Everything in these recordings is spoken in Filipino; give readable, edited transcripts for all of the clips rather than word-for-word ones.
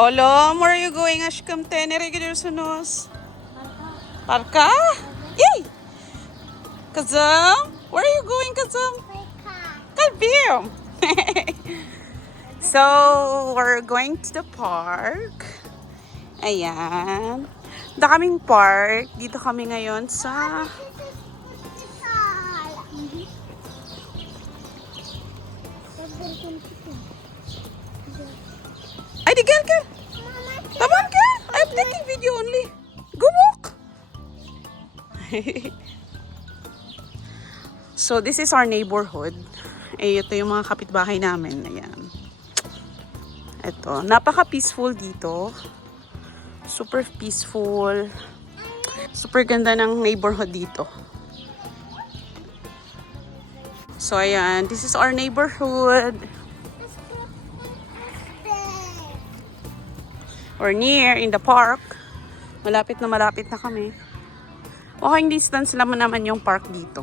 Olom, where are you going aşkım? Nereye gidiyorsunuz? Parka? Yay! Kızım, where are you going kızım? Kalbim. So, we're going to the park. Ayan. Daming park. Dito kami ngayon sa... Ay, di gel. Tamam gel. I'm taking video only. Go walk. So, this is our neighborhood. Ito yung mga kapitbahay namin. Ayan. Ito. Napaka-peaceful dito. Super peaceful. Super ganda ng neighborhood dito. So, ayan. This is our neighborhood. We're near in the park. Malapit na kami. Walking distance lang naman yung park dito.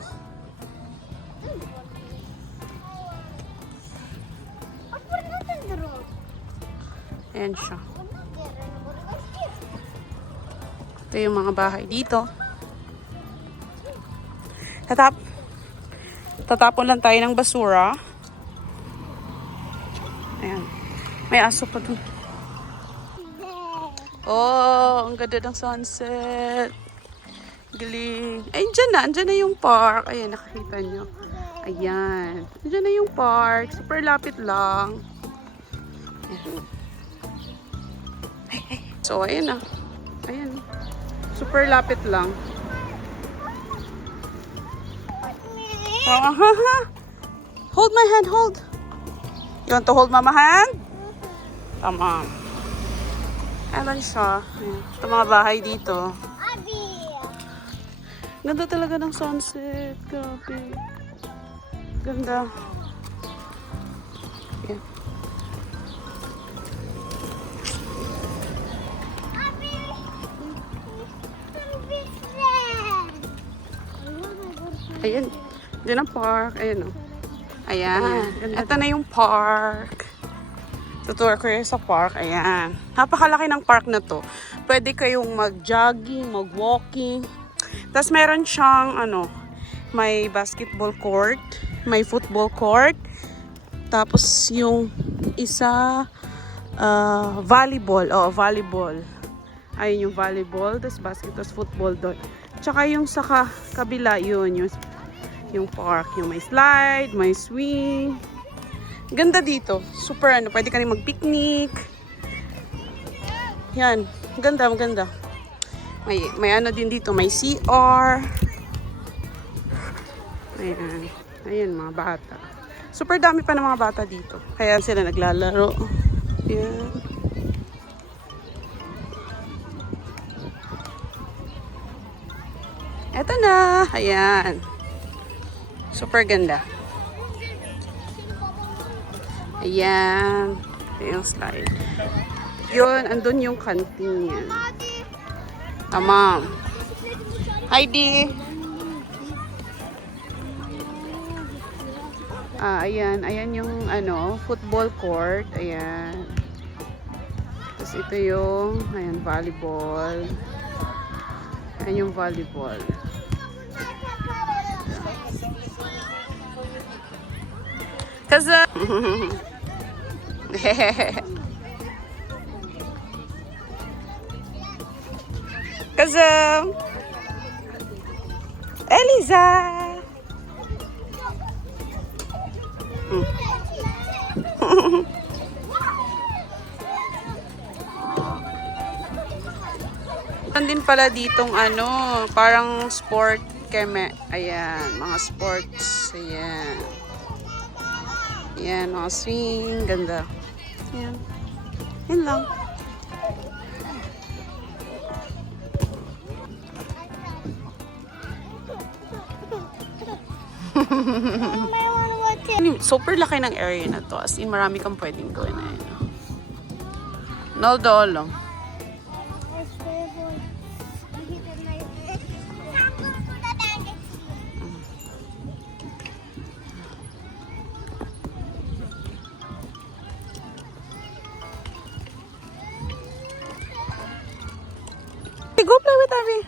Ayan siya. Ito yung mga bahay dito. Tatapon lang tayo ng basura. Ayan. May aso pa dun. Oh, ang ganda ng sunset. Galing. Ay, andyan na yung park. Ayan, nakakita nyo. Ayan. Andyan na yung park. Super lapit lang. Ayan. So, ayan na. Ayan. Super lapit lang. Hold my hand, hold. You want to hold mama hand? Tama. Ayan siya. Ayan. Ito mga bahay dito. Ganda talaga ng sunset. Grabe. Ganda. Ayan. Ayan. Diyan ang park. Ayan o. Ayan. Ito na yung park. Tutur ko sa park. Ayan. Napakalaki ng park na to. Pwede kayong mag-jogging, mag-walking. Tapos meron siyang may basketball court, may football court. Tapos yung isa volleyball. Oo, volleyball. Ayun yung volleyball. Tapos tapos football doon. Tsaka yung sa kabila yun, yung park. Yung may slide, may swing. Ganda dito. Super pwede ka rin mag-picnic. Yan. Maganda. May din dito. May CR. Ayan. Ayan, mga bata. Super dami pa ng mga bata dito. Kaya sila naglalaro. Ayan. Eto na. Ayan. Super ganda. Ayan. Yung slide. Yun, andun yung canteen yan. Tamam. Heidi. Ayan. Ayan yung football court. Ayan. Tapos ito yung, volleyball. Ayan yung volleyball. Kasi Kızım. Eliza. Din pala ditong parang sport keme. Ayan, mga sports. Ayan. Ayan, mga swing. Ganda. Ayan. Yan lang. Super laki ng area na to. As in, marami kang pwedeng gawin na yun. No dolo. go play with Abby.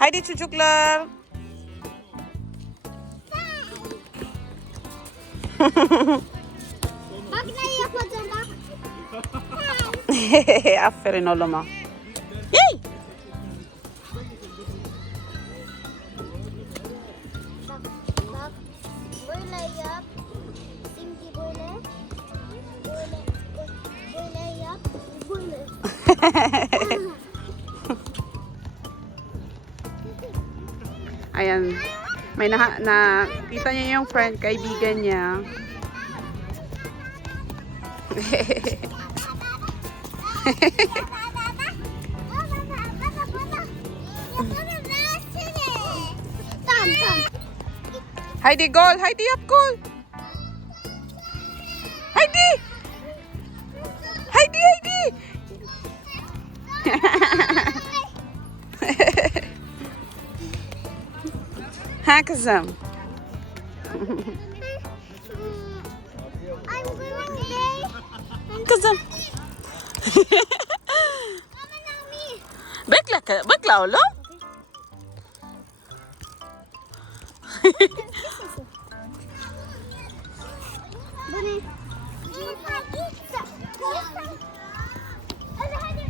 Heidi Chuchuklar. Bak naiyak mo dyan, bak. Aferin oğluma. Yay! Bak, bak. Böyle yap. Şimdi böyle. Böyle yap. Böyle. Ayan. May nakita niya yung friend, kaibigan niya. Tamam, tamam. Heidi, goal! Heidi, up goal! Heidi! Heidi, Heidi! Ha kızım? I'm going today. Kızım. Mama, Nami. Bekle oğlum. Bu ne? Pizza. Hadi hadi.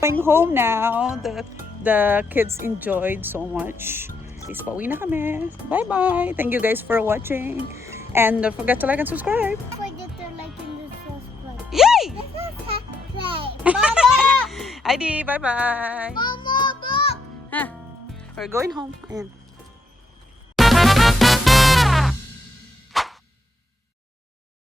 Going home now. The kids enjoyed so much. Please, pauwi na kami. Bye-bye. Thank you guys for watching. And don't forget to like and subscribe. Forget to like and subscribe. Yay! Subscribe. Mama! Heidi, bye-bye. Mama, look! Huh. We're going home. Ayan.